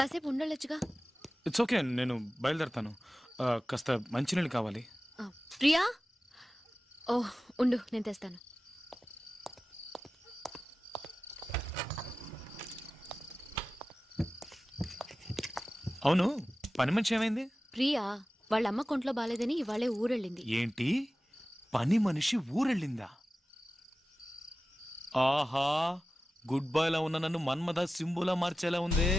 కాసేపు ఉండొచ్చుగా. It's okay, నేను బయలుదేరుతాను. కాస్త మంచినీళ్ళు కావాలి. ప్రియా, ఓ ఉండు, నేను తెస్తాను. అవును, పని మనిషి ఏమైంది? ప్రియా వాళ్ళ అమ్మ కొంట్లో బాలేదని ఇవాళే ఊరెళ్ళింది. ఏంటి, పని మనిషి ఊరెళ్ళిందా? ఆహా, గుడ్ బాయ్ లా ఉన్న నన్ను మన్మథ సింబులా మార్చేలా ఉందే.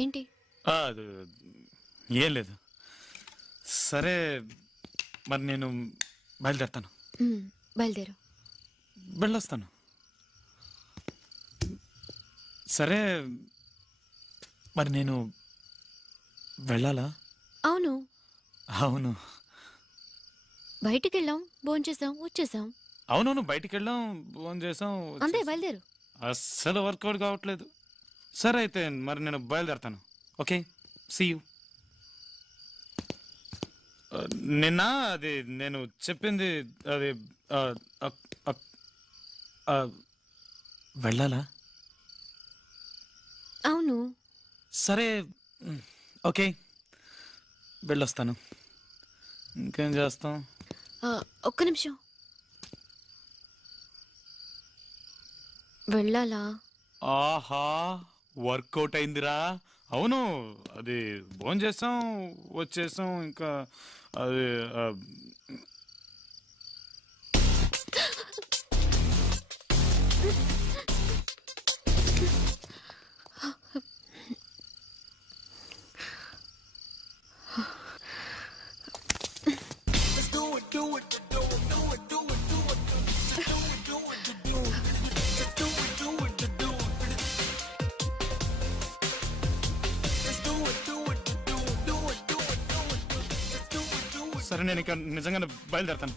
ఏంటి? ఏం లేదు. సరే, మరి నేను బయలుదేరుతాను. బయలుదేరు. వెళ్ళొస్తాను. సరే, మరి నేను వెళ్ళాలా? అవును. అవును, బయటికి వెళ్ళాం, భోంచేసాం, వచ్చేసాం. అవునవును, బయటికి వెళ్ళాం, ఫోన్ చేసాం, అంతే. బయలుదేరు. అస్సలు వర్కౌట్ కావట్లేదు. సరే అయితే మరి నేను బయలుదేరుతాను. Okay, see you. నిన్న అది నేను చెప్పింది అది వెళ్ళాలా? అవును. సరే, ఓకే, వెళ్ళొస్తాను. ఇంకేం చేస్తాం? ఒక్క నిమిషం. వెళ్ళాలా? ఆహా, వర్కౌట్ అయిందిరా. అవును, అది భోజనం చేసాం, వచ్చేసాం. ఇంకా అది సరే, నేను ఇక నిజంగానే బయలుదేరుతాను.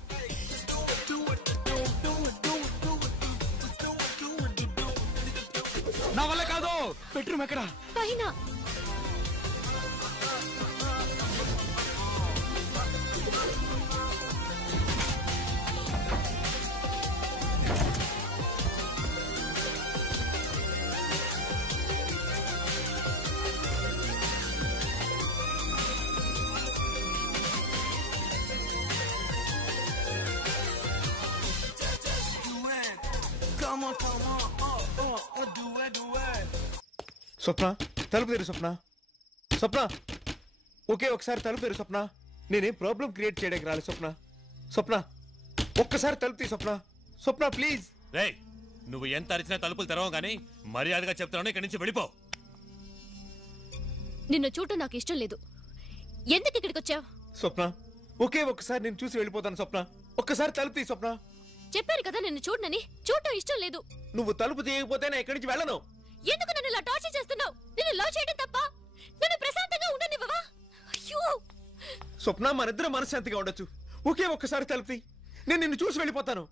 నా వల్ల కాదు. బెడ్రూమ్ ఎక్కడ? పైన. స్వప్న, తలుపు తెరు స్వప్న. స్వప్న, ఓకే ఒకసారి తలుపు తెరు స్వప్న. నేనేం ప్రాబ్లం క్రియేట్ చేయడానికి రాలేదు స్వప్న. స్వప్న, ఒక్కసారి తలుపు తీ స్వప్న. స్వప్న ప్లీజ్. రే, నువ్వు ఎంత అరిచినా తలుపులు తెరవవు గానీ మర్యాదగా చెప్తున్నాను, ఇక్కడి నుంచి వెళ్ళిపో. నిన్ను చూడటం నాకు ఇష్టం లేదు. ఎందుకు ఇక్కడికి వచ్చావు? స్వప్న, ఒకే ఒక్కసారి నేను చూసి వెళ్ళిపోతాను స్వప్న. ఒక్కసారి తలుపు తీ స్వప్న. చెప్పాను కదా నిన్ను చూడనని. చూడటం ఇష్టం లేదు. నువ్వు తలుపు తీయకపోతే నేను ఇక్కడి నుంచి వెళ్ళను. ఎందుకు నన్ను ఇలా టార్చర్ చేస్తున్నావు? నిన్ను లవ్ చేయడం తప్ప నన్ను ప్రశాంతంగా ఉండనివ్వవా? అయ్యో స్వప్న, మనిద్దరం మనశ్శాంతిగా ఉండొచ్చు. ఒకే ఒక్కసారి తలుపు తీ. నేను నిన్ను చూసి వెళ్ళిపోతాను.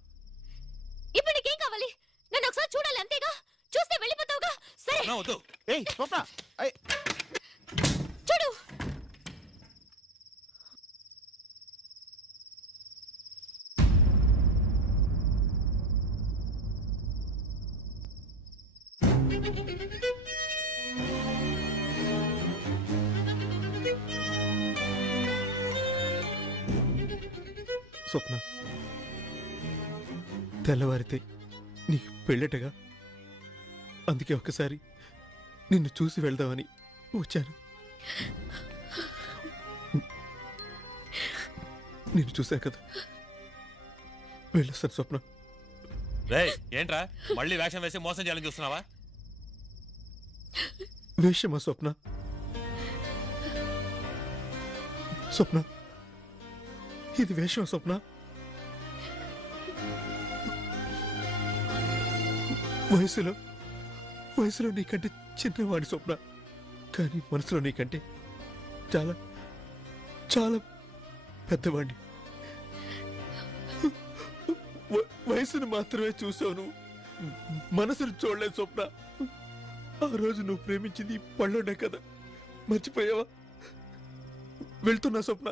ఇప్పుడు నీకేం కావాలి? నన్ను ఒకసారి చూడాలి, అంతేగా? చూస్తే వెళ్ళిపోతావుగా. సరే స్వప్న, చూడు. స్వప్న, తెల్లవారితే నీకు పెళ్ళటగా. అందుకే ఒక్కసారి నిన్ను చూసి వెళ్దామని వచ్చాను. నిన్ను చూసా కదా, వెళ్ళొస్తాను స్వప్న. ఏంట్రా మళ్ళీ వేషం వేసి మోసం చేయాలని చూస్తున్నావా? వేషమా స్వప్న? స్వప్న, ఇది వేషం స్వప్న. వయసులో నీకంటే చిన్నవాడి స్వప్న, కానీ మనసులో నీకంటే చాలా చాలా పెద్దవాడిని. వయసును మాత్రమే చూసావు, మనసును చూడలేదు స్వప్న. ఆ రోజు నువ్వు ప్రేమించింది పళ్ళుండే కదా, మర్చిపోయావా? వెళ్తున్నా స్వప్న.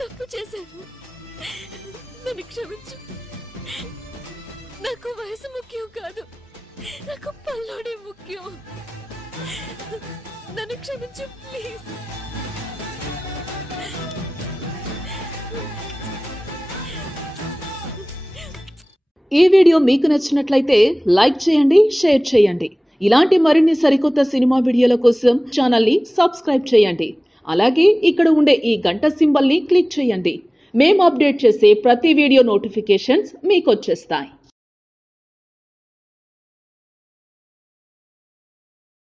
తప్పు చేశాను, నన్ను క్షమించు. నాకు వయసు ముఖ్యం కాదు, నాకు పల్లోడే ముఖ్యం. నన్ను క్షమించు ప్లీజ్. ఈ వీడియో మీకు నచ్చినట్లయితే లైక్ చేయండి, షేర్ చేయండి. ఇలాంటి మరిన్ని సరికొత్త సినిమా వీడియోల కోసం ఛానల్ని సబ్స్క్రైబ్ చేయండి. అలాగే ఇక్కడ ఉండే ఈ గంట సింబల్ని క్లిక్ చేయండి. మేము అప్డేట్ చేసే ప్రతి వీడియో నోటిఫికేషన్స్ మీకు వచ్చేస్తాయి.